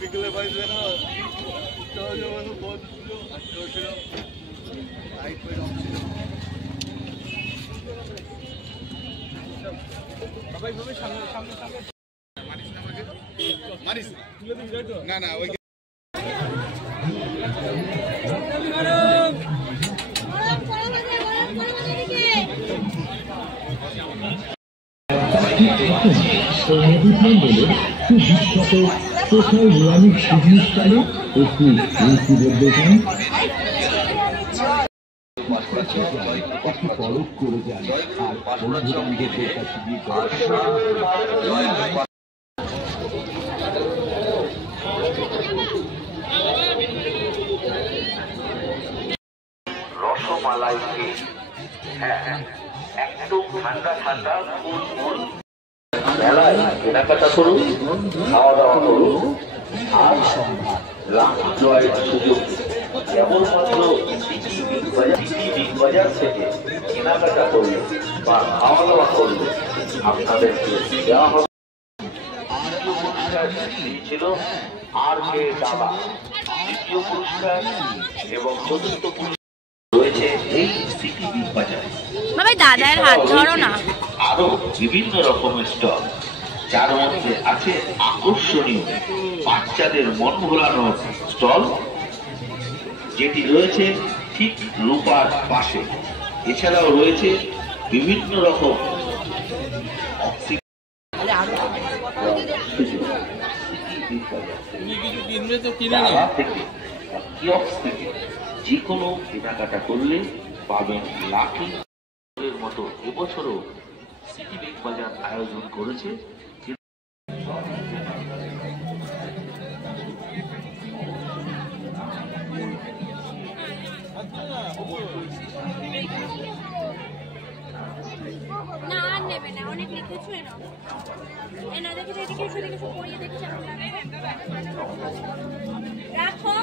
বিকেলে বাড়ি দেখা বহুত ছিল লাইট ফাইট অফ ছিল সবাই সবাই সামনে সামনে সামনে মারিস না আমাকে মারিস না না ওই কোথায় নিরামিষ শিবিরস্থানে একটি মূর্তিদের দোকান একটু পরখ করে যান আর বন্ধুবান্ধবদের কাছে রসমালাই কেক, হ্যাঁ একদম ঠান্ডা ঠান্ডা ফুল ফুল মেলায় কেনাকাটা করুন, খাওয়া দাওয়া করুন আর লাখ জয়ের সুযোগ কেবলমাত্র বিগ বাজার থেকে কেনাকাটা করলে বা খাওয়া দাওয়া করলে আপনাদেরকে দেওয়া হবে। ছিল আর কে দাদা, দ্বিতীয় পুরস্কার এবং চতুর্থ পুরস্কার রয়েছে এই সিটি বিগ বাজারে। দাদার হাত ধরো না। আরো বিভিন্ন রকমের স্টল, যার মধ্যে আছে আকর্ষণীয় বাচ্চাদের মন ভোলানো স্টল, যেটি রয়েছে ঠিক রূপার পাশে। এছাড়াও রয়েছে বিভিন্ন রকম যে কোনো কেনাকাটা করলে পাবেন লাকি মতো। এবছরও সিটি বিগ বাজার আয়োজন করেছে না আর নেবে না, অনেক লিখেছো এনো এনো দেখি এদিকে এসে দেখে পড়িয়ে দেখি কেমন লাগে রাখো।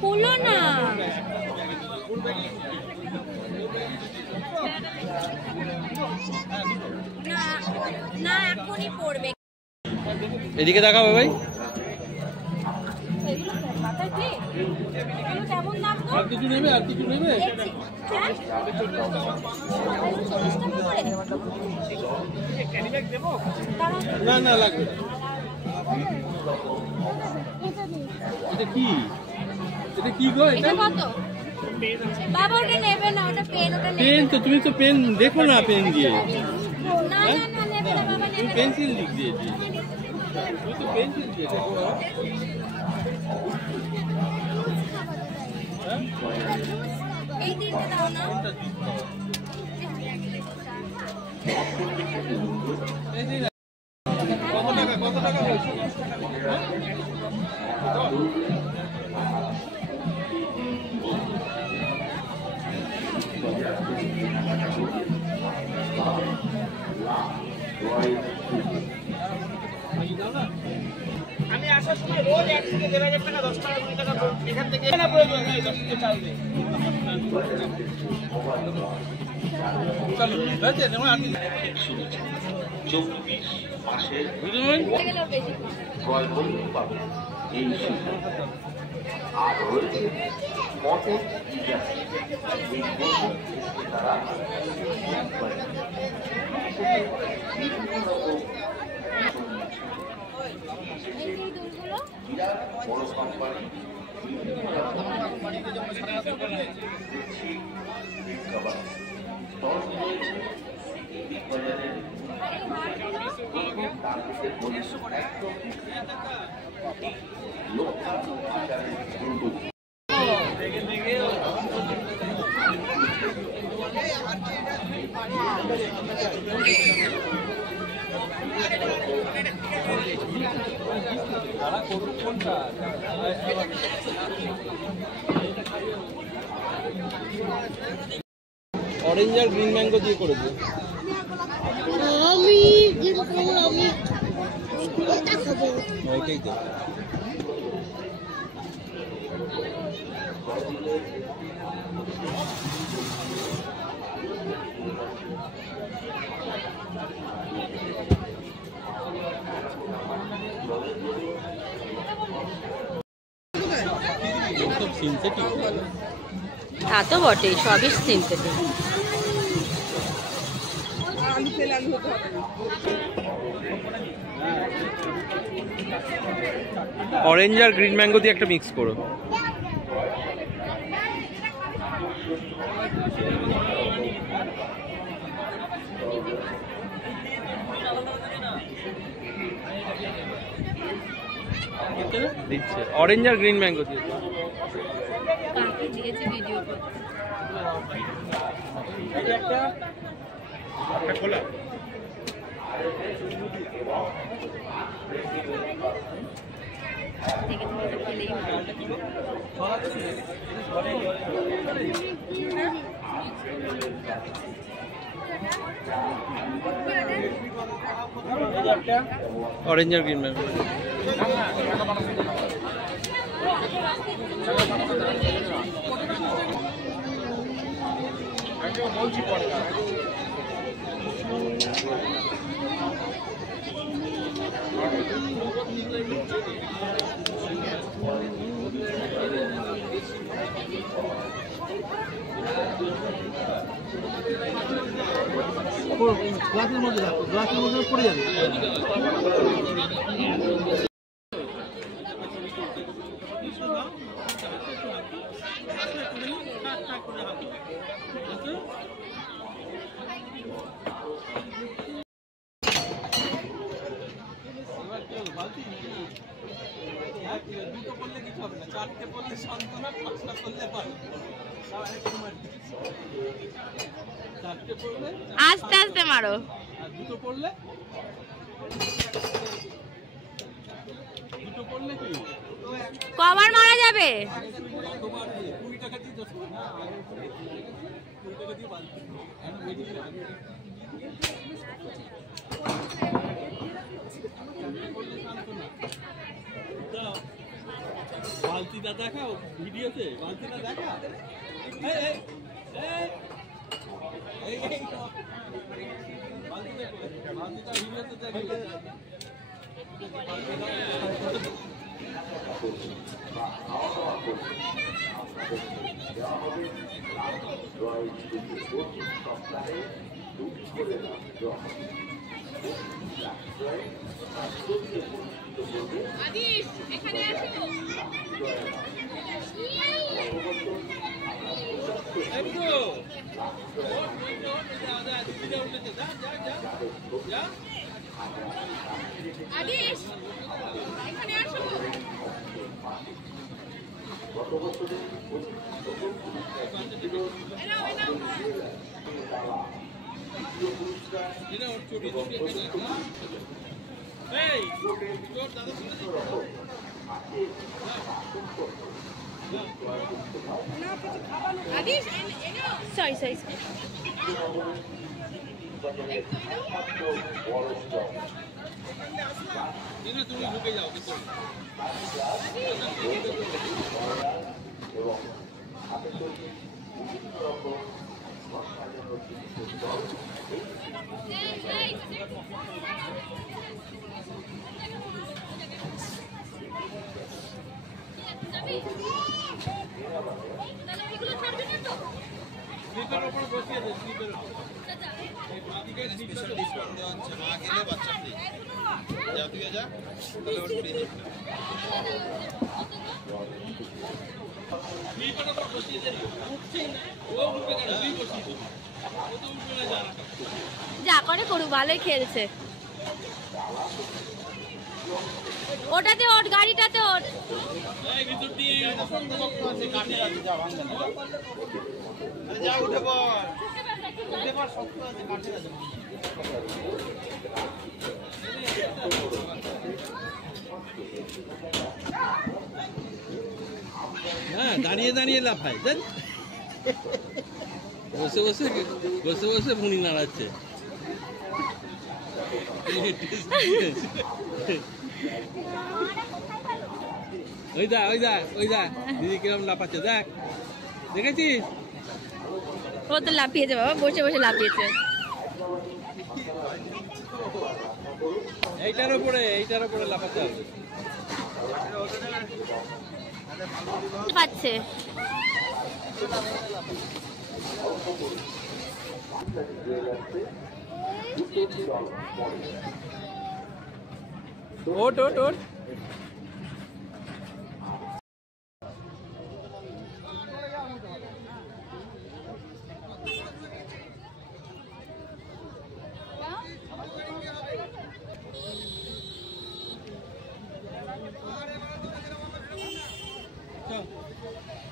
খুলো না, না এখনই পড়বে। এদিকে দেখাবো ভাই, আর কিছু নেবে? আর কিছু নেবে? না না লাগবে। এটা কি? এটা কি গো? এটা কত? বাবা ওটা নেবে না, ওটা পেন। ওটা পেন তো তুমি তো পেন দেখো না, পেন দিয়ে। না না না নেবে না বাবা, নেবে। পেন্সিল লিখ দিয়েছি, তুমি তো পেন্সিল দিয়ে দেখো। এই দিতে দাও না। কত টাকা হয়েছে? আমি আসার সময় রোজ 1 থেকে 1,500 টাকা, 10 টাকা 20 টাকা এখান থেকে না প্রয়োজন নাই, 10 থেকে চাল দেই। চলো হয়েছে তোমার। আপনি 24 মাসের ক্রয় মূল্য পাবেন এই সুযোগ। আর রয়েছে মটন এই তারা বড় কোম্পানি অরেঞ্জ আর গ্রিন ম্যাঙ্গো দিয়ে করে দিও। আমি এটা খাবো। ওইটাই তো। সব সিনথেটিক। তা তো বটেই, সবই সিনথেটিক। অরেঞ্জ আর গ্রিন ম্যাঙ্গো দিয়ে একটা মিক্স করো। দিচ্ছে অরেঞ্জ আর গ্রিন ম্যাঙ্গো দিয়ে। কাকে দিয়েছে ভিডিও খোলা দেখে তুমি তো খেলেই অরেঞ্জ আর গ্রিন ম্যাঙ্গো। বলছি পরে গ্লাসের মধ্যে রাখো, গ্লাসের মধ্যে পড়ে যাবে। দুটো করলে কিছু হবে না, চারটে করলে সান্ত্বনা, পাঁচটা করলে পারো। চারটে পড়লে আস্তে আস্তে মারো। আর দুটো পড়লে কি কবার মারা যাবে? তোমার 20 টাকা দিয়ে 10 না, 20 টাকা দিয়ে বালতি। এখন ওই দিকে বালতিটা দেখাও ভিডিওতে, বালতিটা দেখা। বালতিটা ভিডিওতে দেখো। আদিস এখানে আসো। আদিস এখানে আসো। আদিস সরি সরি তুমি ঢুকে যাও কিন্তু স্লিপের উপর বসিয়ে দে, স্লিপের উপর। স্পেশাল ডিসকাউন্ট দেওয়া হচ্ছে, মা গেলে বাচ্চা ফ্রি। যা তুই যা, তাহলে ওর ফ্রি। স্লিপের উপর বসিয়ে দে, উঠছেই না। ও উঠবে কেন? তুই বসিয়ে দে। ও তো উঠবে না, যা না। যা করে করুক, ভালোই খেলছে। ওটাতে ওঠ, গাড়িটাতে ওঠ। এই ভিতর দিয়ে কাটে আছে, যা ভাঙবে না। আরে যা উঠে পড়, উঠে পড়, শক্ত আছে, কাটে আছে। হ্যাঁ, দাঁড়িয়ে দাঁড়িয়ে লাফায়, দেখ বসে বসে বসে বসে ভুঁড়ি নাড়াচ্ছে। ওই দা ওই দা ওই দা দিদি কিরম লাফাচ্ছে দেখ, দেখেছিস? ও তো লাফিয়েছে বাবা, বসে বসে লাফিয়েছে। এইটার উপরে লাফাতে হবে। পাচ্ছে ওট ওট ওট।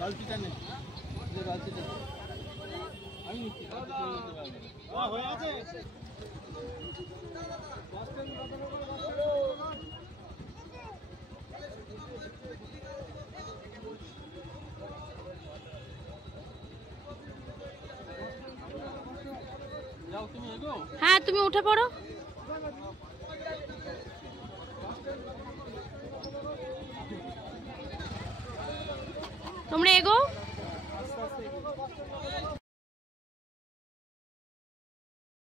বালতিটা নে, বালতিটা আমি নিচ্ছি। হয়ে আছে। যাও তুমি এগো। হ্যাঁ, তুমি উঠে পড়ো। তোমরা এগো।